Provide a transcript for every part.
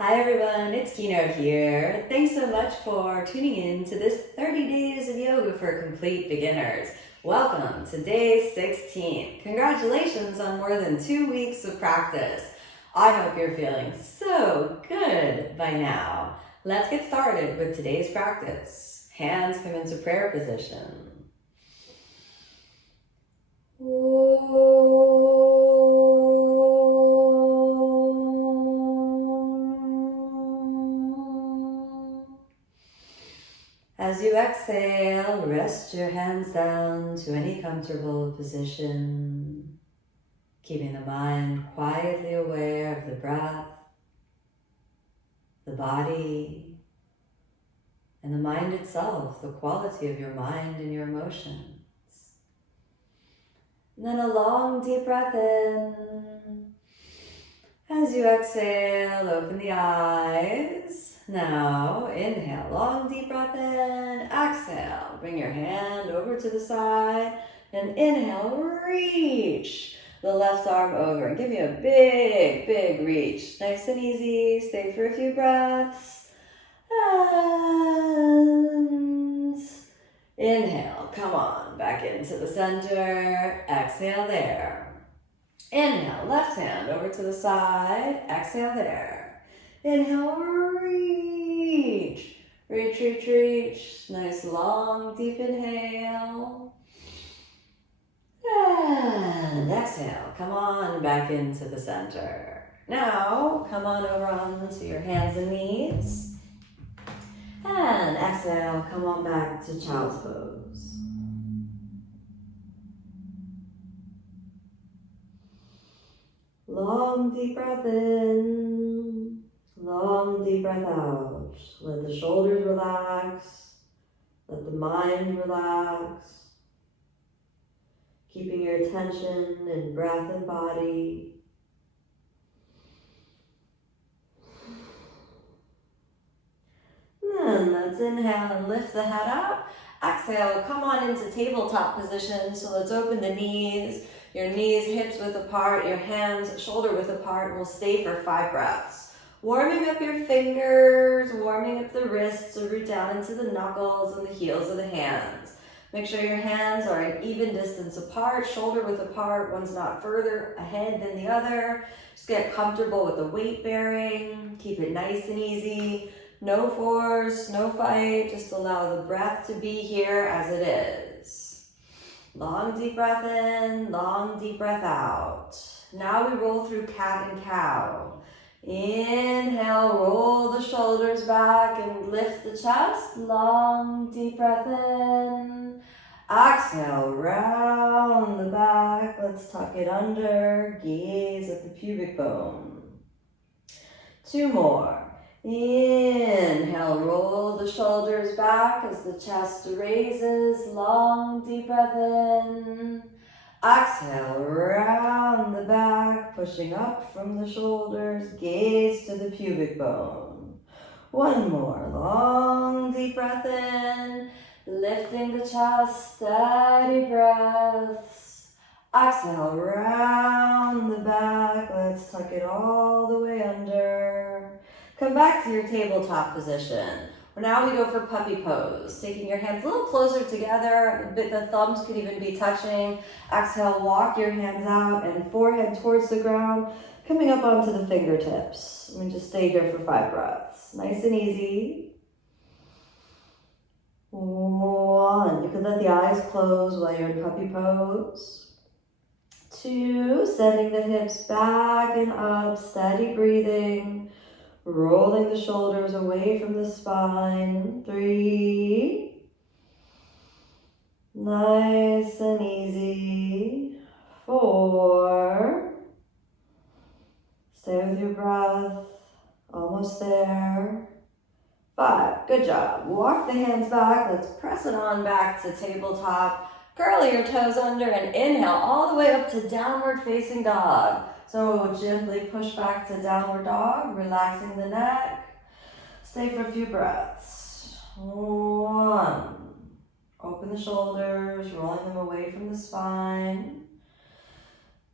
Hi everyone, it's Kino here. Thanks so much for tuning in to this 30 days of yoga for complete beginners. Welcome to day 16. Congratulations on more than 2 weeks of practice. I hope you're feeling so good by now. Let's get started with today's practice. Hands come into prayer position. As you exhale, rest your hands down to any comfortable position, keeping the mind quietly aware of the breath, the body, and the mind itself, the quality of your mind and your emotions. And then a long deep breath in. As you exhale, open the eyes. Now, inhale, long deep breath in, exhale, bring your hand over to the side, and inhale, reach the left arm over, and give me a big, big reach. Nice and easy, stay for a few breaths, and inhale, come on, back into the center, exhale there. Inhale, left hand over to the side, exhale there. Inhale, reach, reach, reach, reach. Nice long, deep inhale. And exhale, come on back into the center. Now, come on over onto your hands and knees. And exhale, come on back to child's pose. Long, deep breath in. Long, deep breath out. Let the shoulders relax. Let the mind relax. Keeping your attention in breath and body. And then let's inhale and lift the head up. Exhale, come on into tabletop position. So let's open the knees. Your knees, hips width apart, your hands, shoulder width apart. We'll stay for 5 breaths. Warming up your fingers, warming up the wrists, so root down into the knuckles and the heels of the hands. Make sure your hands are an even distance apart, shoulder width apart. One's not further ahead than the other. Just get comfortable with the weight bearing. Keep it nice and easy. No force, no fight. Just allow the breath to be here as it is. Long deep breath in, long deep breath out. Now we roll through cat and cow. Inhale, roll the shoulders back and lift the chest. Long, deep breath in. Exhale, round the back. Let's tuck it under. Gaze at the pubic bone. 2 more. Inhale, roll the shoulders back as the chest raises. Long, deep breath in. Exhale, round the back, pushing up from the shoulders, gaze to the pubic bone. 1 more, long, deep breath in, lifting the chest, steady breaths. Exhale, round the back, let's tuck it all the way under. Come back to your tabletop position. Now we go for puppy pose, taking your hands a little closer together, the thumbs could even be touching. Exhale, walk your hands out and forehead towards the ground, coming up onto the fingertips. And just stay here for 5 breaths. Nice and easy. 1, you can let the eyes close while you're in puppy pose. 2, sending the hips back and up, steady breathing. Rolling the shoulders away from the spine. 3. Nice and easy. 4. Stay with your breath. Almost there. 5. Good job. Walk the hands back. Let's press it on back to tabletop. Curl your toes under and inhale all the way up to downward facing dog. So gently push back to downward dog, relaxing the neck. Stay for a few breaths. 1. Open the shoulders, rolling them away from the spine.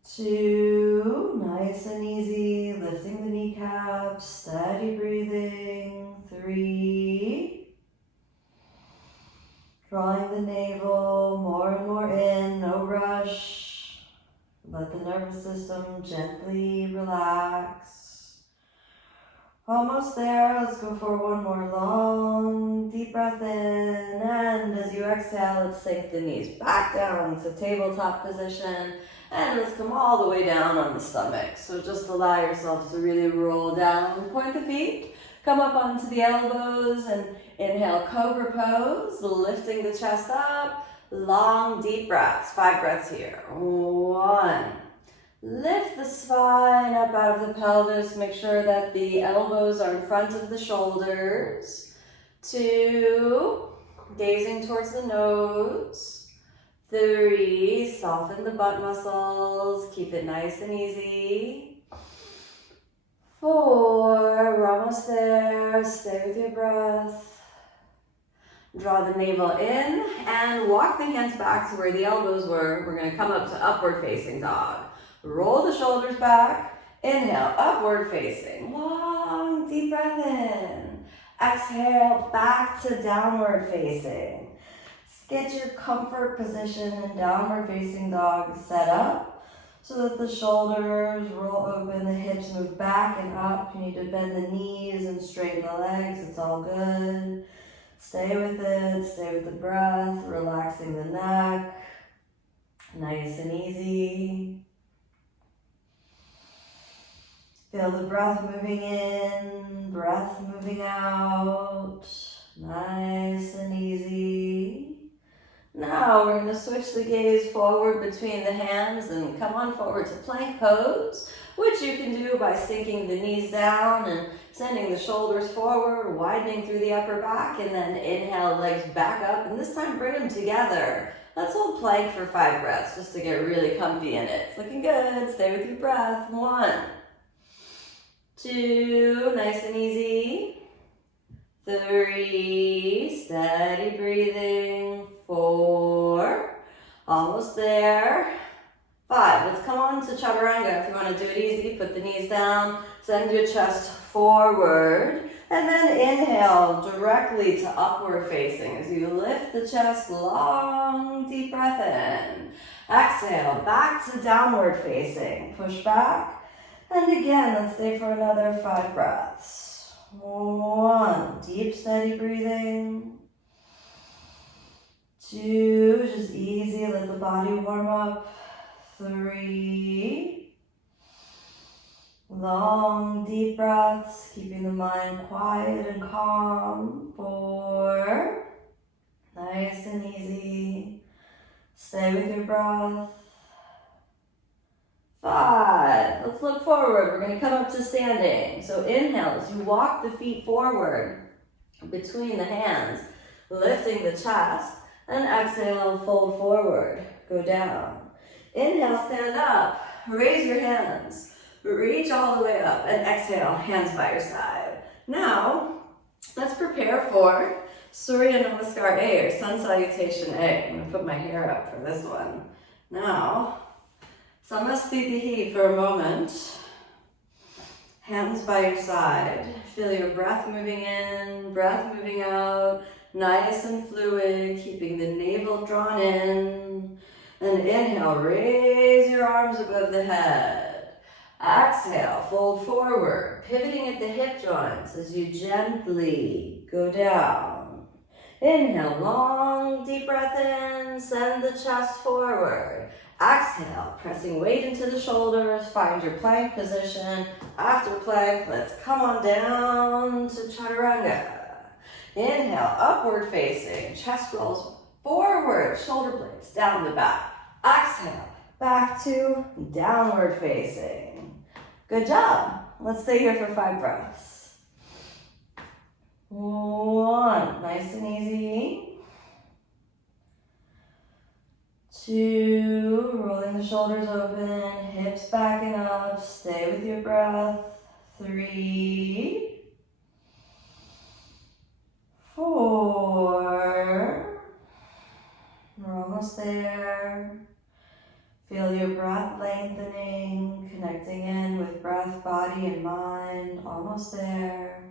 2, nice and easy, lifting the kneecaps, steady breathing. 3, drawing the navel more and more in, no rush. Let the nervous system gently relax. Almost there, let's go for one more long, deep breath in, and as you exhale, let's sink the knees back down to tabletop position. And let's come all the way down on the stomach. So just allow yourself to really roll down. Point the feet, come up onto the elbows, and inhale, cobra pose, lifting the chest up. Long, deep breaths. 5 breaths here. 1. Lift the spine up out of the pelvis. Make sure that the elbows are in front of the shoulders. 2. Gazing towards the nose. 3, soften the butt muscles, keep it nice and easy. 4, we're almost there, stay with your breath. Draw the navel in and walk the hands back to where the elbows were. We're going to come up to upward facing dog. Roll the shoulders back, inhale, upward facing. Long, deep breath in. Exhale, back to downward facing. Get your comfort position in downward facing dog set up so that the shoulders roll open, the hips move back and up. You need to bend the knees and straighten the legs. It's all good. Stay with it. Stay with the breath, relaxing the neck. Nice and easy. Feel the breath moving in, breath moving out. Nice and easy. Now we're going to switch the gaze forward between the hands and come on forward to plank pose, which you can do by sinking the knees down and sending the shoulders forward, widening through the upper back, and then inhale, legs back up, and this time bring them together. Let's hold plank for 5 breaths just to get really comfy in it. It's looking good. Stay with your breath. 1, 2, nice and easy. 3, steady breathing. 4, almost there. 5, let's come on to chaturanga. If you want to do it easy, put the knees down, send your chest forward, and then inhale directly to upward facing as you lift the chest, long, deep breath in. Exhale, back to downward facing. Push back, and again, let's stay for another 5 breaths. 1, deep, steady breathing. 2, just easy, let the body warm up. 3, long, deep breaths, keeping the mind quiet and calm. 4, nice and easy. Stay with your breath. 5, let's look forward. We're going to come up to standing. So inhale as you walk the feet forward between the hands, lifting the chest. And exhale, fold forward, go down. Inhale, stand up, raise your hands, reach all the way up, and exhale, hands by your side. Now, let's prepare for Surya Namaskar A, or Sun Salutation A. I'm going to put my hair up for this one. Now, Samastitihi for a moment. Hands by your side. Feel your breath moving in, breath moving out. Nice and fluid, keeping the navel drawn in. And inhale, raise your arms above the head. Exhale, fold forward, pivoting at the hip joints as you gently go down. Inhale, long, deep breath in, send the chest forward. Exhale, pressing weight into the shoulders, find your plank position. After plank, let's come on down to chaturanga. Inhale, upward facing, chest rolls forward, shoulder blades down the back. Exhale, back to downward facing. Good job. Let's stay here for 5 breaths. 1, nice and easy. 2, rolling the shoulders open, hips backing up, stay with your breath. 3, 4, we're almost there. Feel your breath lengthening. almost there.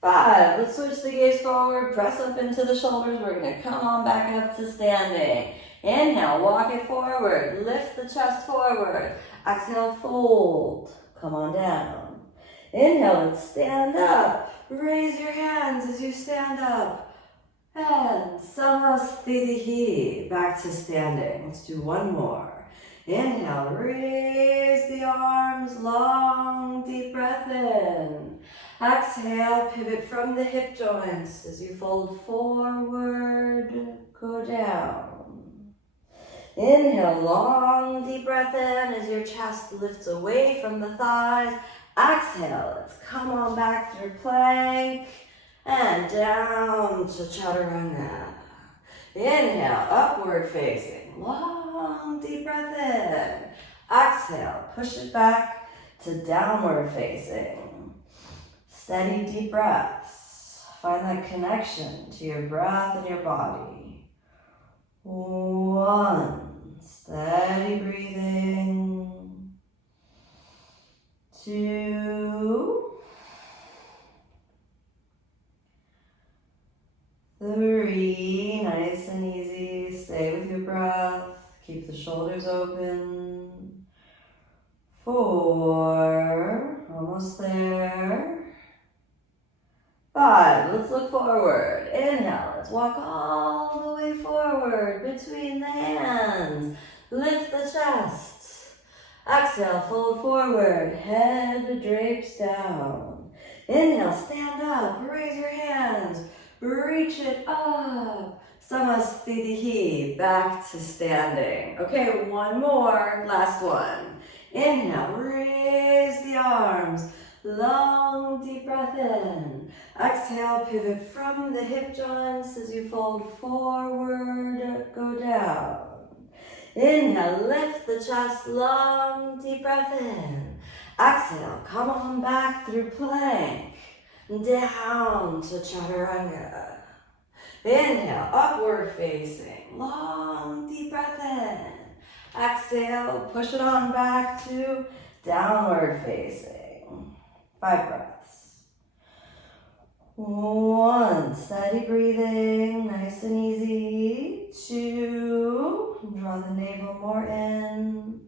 5, let's switch the gaze forward, press up into the shoulders. We're gonna come on back up to standing. Inhale, walk it forward, lift the chest forward. Exhale, fold, come on down. Inhale and stand up. Raise your hands as you stand up. And Samastitihi, back to standing. Let's do one more. Inhale, raise the arms, long, deep breath in. Exhale, pivot from the hip joints as you fold forward, go down. Inhale, long, deep breath in as your chest lifts away from the thighs. Exhale, let's come on back through plank and down to chaturanga. Inhale, upward facing, long, deep breath in. Exhale, push it back to downward facing. Steady, deep breaths. Find that connection to your breath and your body. 1, steady breathing. 2, 3, nice and easy. Stay with your breath. Keep the shoulders open. 4, almost there. 5, let's look forward. Inhale, let's walk all the way forward between the hands. Lift the chest. Exhale, fold forward, head drapes down. Inhale, stand up, raise your hands, reach it up. Samastitihi, back to standing. Okay, one more, last one. Inhale, raise the arms, long, deep breath in. Exhale, pivot from the hip joints as you fold forward, go down. Inhale, lift the chest, long, deep breath in. Exhale, come on back through plank, down to chaturanga. Inhale, upward facing, long, deep breath in. Exhale, push it on back to downward facing. 5 breaths. 1, steady breathing, nice and easy. 2, draw the navel more in.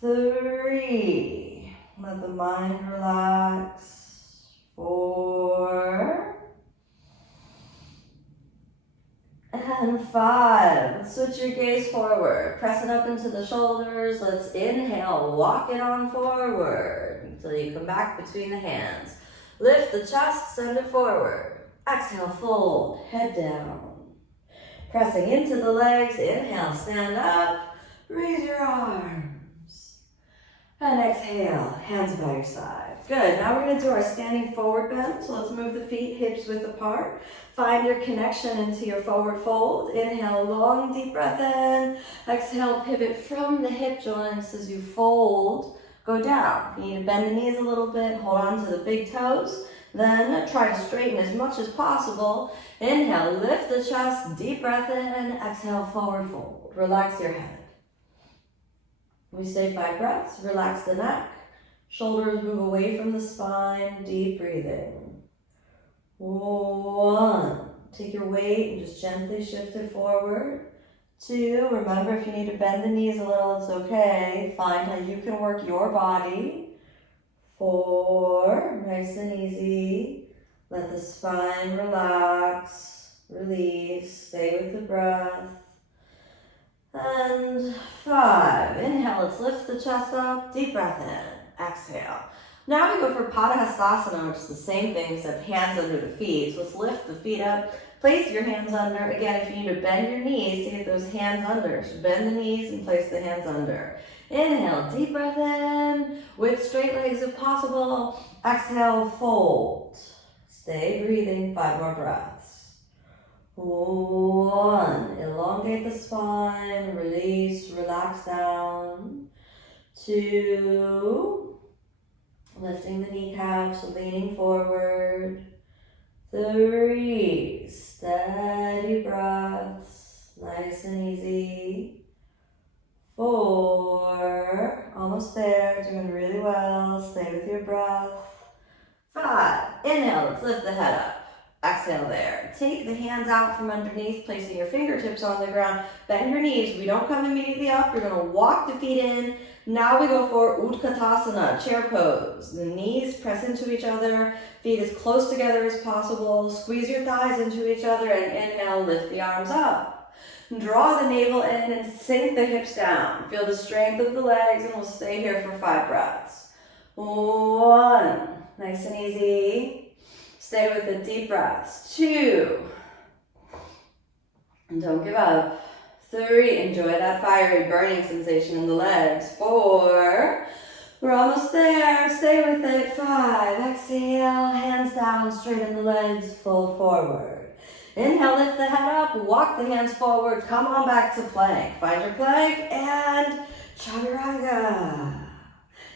3, let the mind relax. 4, and 5. Let's switch your gaze forward. Press it up into the shoulders. Let's inhale, walk it on forward until you come back between the hands. Lift the chest, send it forward. Exhale, fold, head down. Pressing into the legs, inhale, stand up, raise your arms. And exhale, hands by your side. Good, now we're gonna do our standing forward bend. So let's move the feet hips width apart. Find your connection into your forward fold. Inhale, long, deep breath in. Exhale, pivot from the hip joints as you fold. Go down. You need to bend the knees a little bit, hold on to the big toes. Then try to straighten as much as possible. Inhale, lift the chest, deep breath in. Exhale, forward fold. Relax your head. We stay 5 breaths. Relax the neck. Shoulders move away from the spine. Deep breathing. 1. Take your weight and just gently shift it forward. 2, remember if you need to bend the knees a little, it's okay. Find how you can work your body. 4, nice and easy. Let the spine relax, release, stay with the breath. And 5, inhale, let's lift the chest up, deep breath in, exhale. Now we go for Padahastasana, which is the same thing except hands under the feet. So let's lift the feet up. Place your hands under. Again, if you need to bend your knees to get those hands under, so bend the knees and place the hands under. Inhale, deep breath in with straight legs if possible. Exhale, fold. Stay breathing, 5 more breaths. 1, elongate the spine, release, relax down. 2, lifting the kneecaps, leaning forward. 3, steady breaths, nice and easy. 4, almost there, doing really well. Stay with your breath. Inhale, let's lift the head up. Exhale there. Take the hands out from underneath, placing your fingertips on the ground. Bend your knees. We don't come immediately up. You're going to walk the feet in. Now we go for Utkatasana, chair pose. The knees press into each other. Feet as close together as possible. Squeeze your thighs into each other and inhale, lift the arms up. Draw the navel in and sink the hips down. Feel the strength of the legs and we'll stay here for 5 breaths. 1, nice and easy. Stay with the deep breaths. 2, and don't give up. 3, enjoy that fiery burning sensation in the legs. 4, we're almost there. Stay with it. 5, exhale, hands down, straighten the legs, fold forward. Inhale, lift the head up, walk the hands forward, come on back to plank. Find your plank and chaturanga.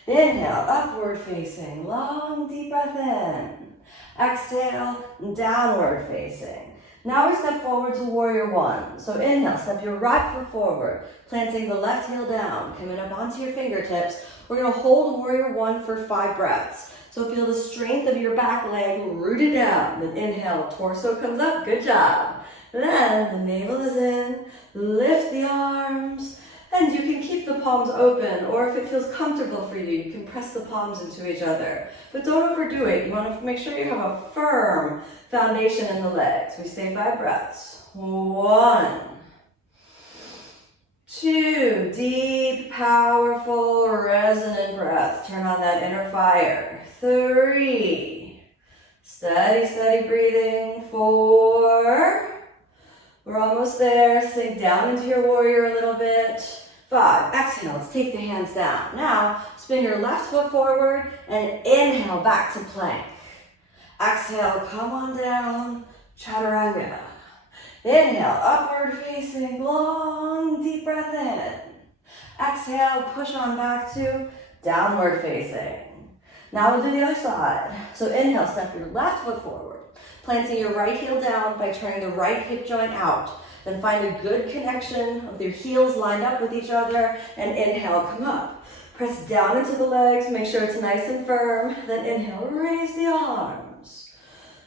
Inhale, upward facing, long deep breath in. Exhale, downward facing. Now we step forward to warrior 1. So inhale, step your right foot forward, planting the left heel down, coming up onto your fingertips. We're going to hold warrior 1 for 5 breaths. So feel the strength of your back leg rooted down. Then inhale, torso comes up, good job. Then the navel is in, lift the arms, and you can keep the palms open, or if it feels comfortable for you, you can press the palms into each other. But don't overdo it. You want to make sure you have a firm foundation in the legs. We stay 5 breaths. 1, 2, deep, powerful, resonant breath. Turn on that inner fire. 3, steady, steady breathing. 4, we're almost there. Sink down into your warrior a little bit. 5, exhale, let's take the hands down. Now, spin your left foot forward and inhale back to plank. Exhale, come on down, chaturanga. Inhale, upward facing, long, deep breath in. Exhale, push on back to downward facing. Now we'll do the other side. So inhale, step your left foot forward, planting your right heel down by turning the right hip joint out. Then find a good connection of your heels lined up with each other and inhale, come up. Press down into the legs, make sure it's nice and firm. Then inhale, raise the arms.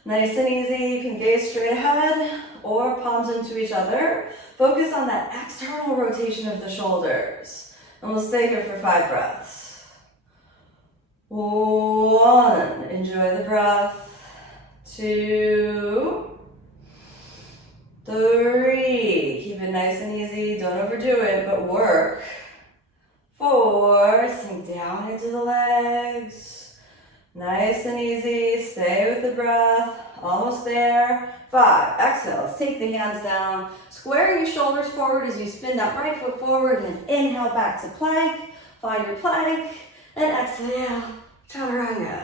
Nice and easy, you can gaze straight ahead or palms into each other. Focus on that external rotation of the shoulders. And we'll stay here for 5 breaths. 1, enjoy the breath. 2, 3, keep it nice and easy, don't overdo it, but work. 4, sink down into the legs. Nice and easy, stay with the breath, almost there. 5, exhale, let's take the hands down. Square your shoulders forward as you spin that right foot forward and inhale back to plank. Find your plank and exhale, chaturanga.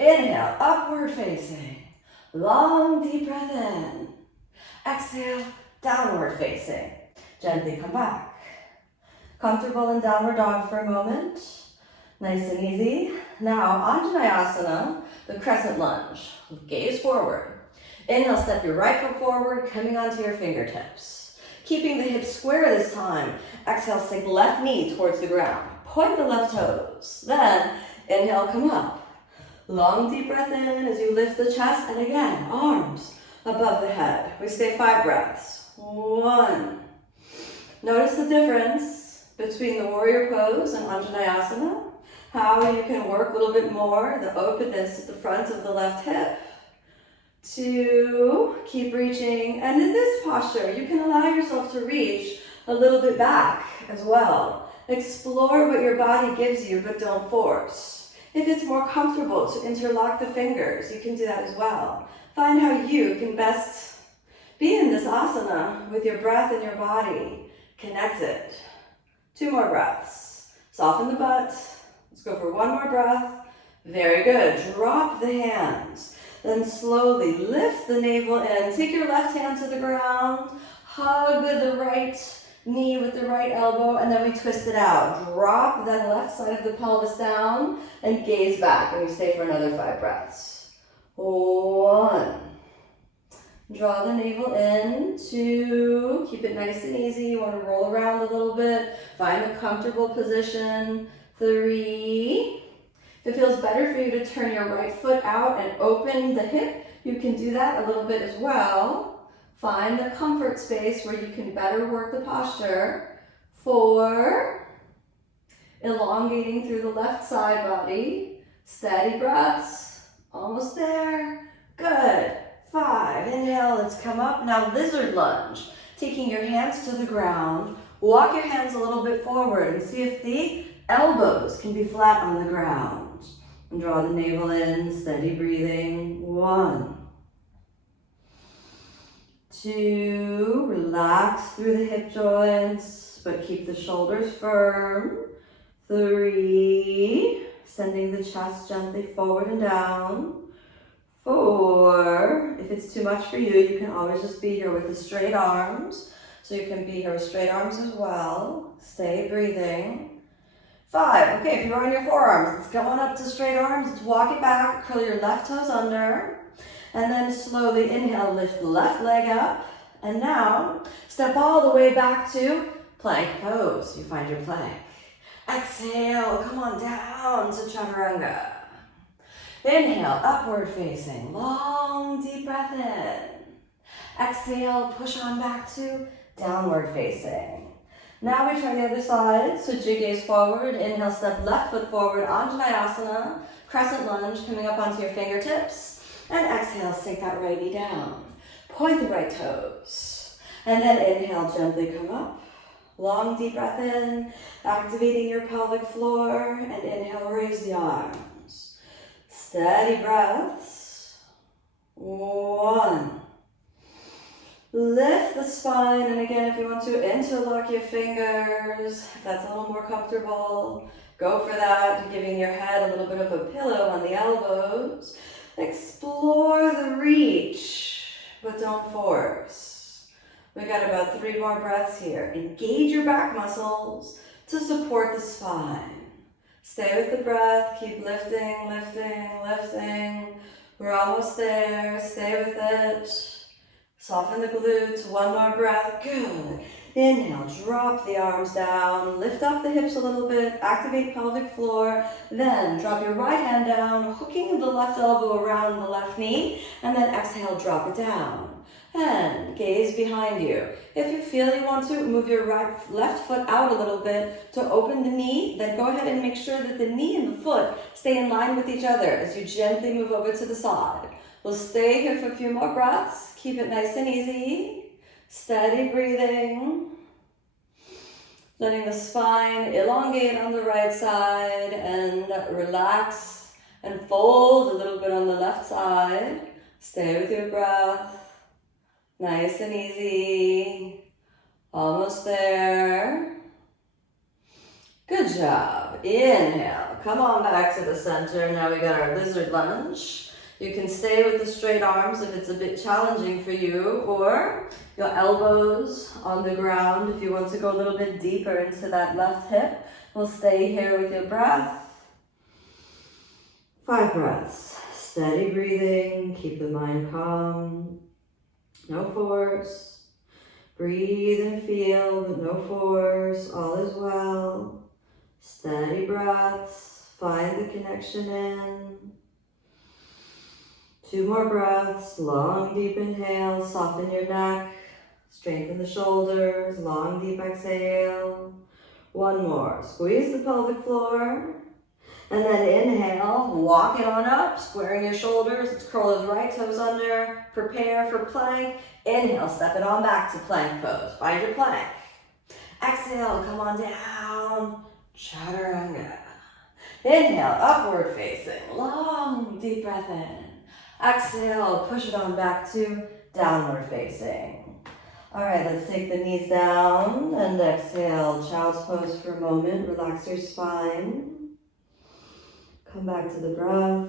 Inhale, upward facing, long deep breath in. Exhale, downward facing. Gently come back. Comfortable in downward dog for a moment. Nice and easy. Now, Anjaneyasana, the crescent lunge. Gaze forward. Inhale, step your right foot forward, coming onto your fingertips. Keeping the hips square this time. Exhale, sink left knee towards the ground. Point the left toes. Then, inhale, come up. Long deep breath in as you lift the chest. And again, arms above the head. We stay 5 breaths. 1. Notice the difference between the warrior pose and Anjaneyasana. How you can work a little bit more, the openness at the front of the left hip. 2, keep reaching. And in this posture, you can allow yourself to reach a little bit back as well. Explore what your body gives you, but don't force. If it's more comfortable to interlock the fingers, you can do that as well. Find how you can best be in this asana with your breath and your body connected. 2 more breaths. Soften the butt. Let's go for 1 more breath. Very good. Drop the hands. Then slowly lift the navel in. Take your left hand to the ground. Hug the right knee with the right elbow, and then we twist it out. Drop that left side of the pelvis down and gaze back, and we stay for another 5 breaths. 1. Draw the navel in. 2. Keep it nice and easy. You want to roll around a little bit. Find a comfortable position. 3. If it feels better for you to turn your right foot out and open the hip, you can do that a little bit as well. Find the comfort space where you can better work the posture. 4, elongating through the left side body. Steady breaths, almost there. Good. 5, inhale, let's come up. Now lizard lunge, taking your hands to the ground. Walk your hands a little bit forward and see if the elbows can be flat on the ground. And draw the navel in, steady breathing. 1, 2, relax through the hip joints, but keep the shoulders firm. 3, sending the chest gently forward and down. 4, if it's too much for you, you can always just be here with the straight arms. So you can be here with straight arms as well. Stay breathing. 5, okay, if you're on your forearms, let's come on up to straight arms. Let's walk it back, curl your left toes under. And then slowly inhale, lift the left leg up. And now, step all the way back to plank pose. You find your plank. Exhale, come on down to chaturanga. Inhale, upward facing, long deep breath in. Exhale, push on back to downward facing. Now we try the other side, so gaze forward, inhale, step left foot forward, Anjaneyasana, Crescent Lunge, coming up onto your fingertips, and exhale, sink that right knee down. Point the right toes, and then inhale, gently come up. Long deep breath in, activating your pelvic floor, and inhale, raise the arms. Steady breaths. 1. Lift the spine, and again, if you want to interlock your fingers, if that's a little more comfortable, go for that, giving your head a little bit of a pillow on the elbows. Explore the reach, but don't force. We got about 3 more breaths here. Engage your back muscles to support the spine. Stay with the breath, keep lifting, lifting, lifting. We're almost there, stay with it. Soften the glutes, 1 more breath, good. Inhale, drop the arms down, lift up the hips a little bit, activate pelvic floor, then drop your right hand down, hooking the left elbow around the left knee, and then exhale, drop it down. And gaze behind you. If you feel you want to, move your left foot out a little bit to open the knee, then go ahead and make sure that the knee and the foot stay in line with each other as you gently move over to the side. We'll stay here for a few more breaths. Keep it nice and easy. Steady breathing. Letting the spine elongate on the right side and relax and fold a little bit on the left side. Stay with your breath. Nice and easy. Almost there. Good job. Inhale. Come on back to the center. Now we got our lizard lunge. You can stay with the straight arms if it's a bit challenging for you, or your elbows on the ground if you want to go a little bit deeper into that left hip. We'll stay here with your breath. 5 breaths. Steady breathing. Keep the mind calm. No force. Breathe and feel, but no force. All is well. Steady breaths. Find the connection in. 2 more breaths. Long, deep inhale. Soften your neck. Strengthen the shoulders. Long, deep exhale. 1 more. Squeeze the pelvic floor. And then inhale, walk it on up, squaring your shoulders. Let's curl those right toes under. Prepare for plank. Inhale, step it on back to plank pose. Find your plank. Exhale, come on down. Chaturanga. Inhale, upward facing. Long, deep breath in. Exhale, push it on back to downward facing. All right, let's take the knees down and exhale. Child's pose for a moment. Relax your spine. Come back to the breath.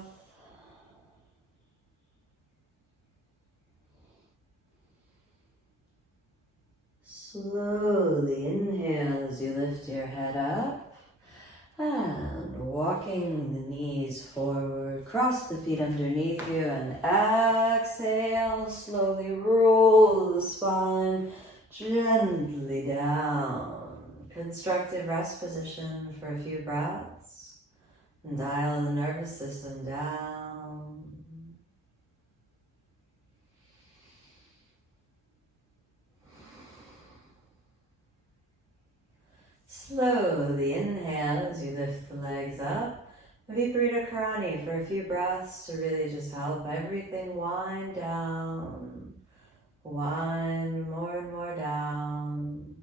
Slowly inhale as you lift your head up and walking the knees forward. Cross the feet underneath you and exhale. Slowly roll the spine gently down. Constructive rest position for a few breaths. And dial the nervous system down. Slowly inhale as you lift the legs up. Viparita Karani for a few breaths to really just help everything wind down. Wind more and more down.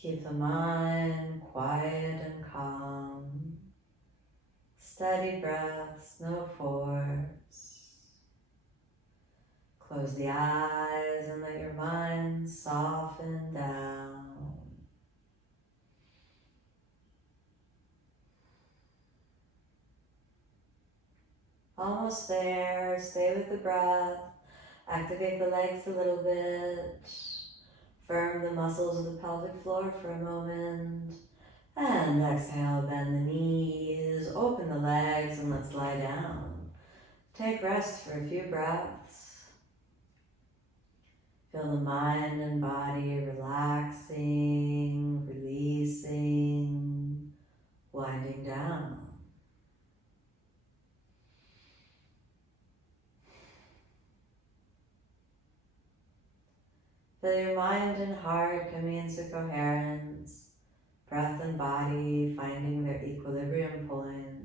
Keep the mind quiet and calm. Steady breaths, no force. Close the eyes and let your mind soften down. Almost there, stay with the breath. Activate the legs a little bit. Firm the muscles of the pelvic floor for a moment. And exhale, bend the knees, open the legs, and let's lie down. Take rest for a few breaths. Feel the mind and body relaxing, releasing, winding down. Feel your mind and heart coming into coherence, breath and body finding their equilibrium point.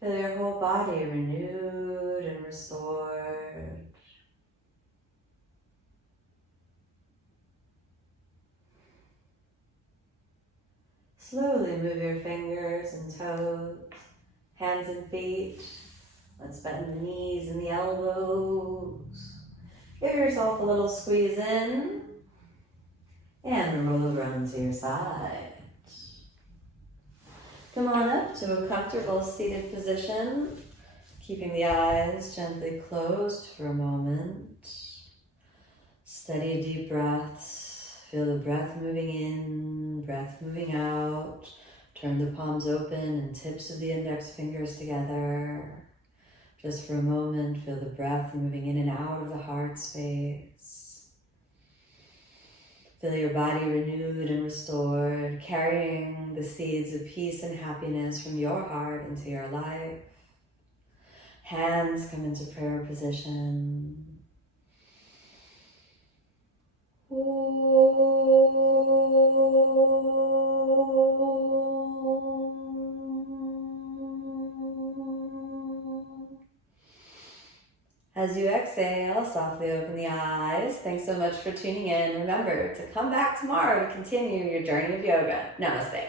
Feel your whole body renewed and restored. Slowly move your fingers and toes, hands and feet. Let's bend the knees and the elbows. Give yourself a little squeeze in and roll over onto your side. Come on up to a comfortable seated position, keeping the eyes gently closed for a moment. Steady deep breaths. Feel the breath moving in, breath moving out. Turn the palms open and tips of the index fingers together. Just for a moment, feel the breath moving in and out of the heart space. Feel your body renewed and restored, carrying the seeds of peace and happiness from your heart into your life. Hands come into prayer position. As you exhale, softly open the eyes. Thanks so much for tuning in. Remember to come back tomorrow to continue your journey of yoga. Namaste.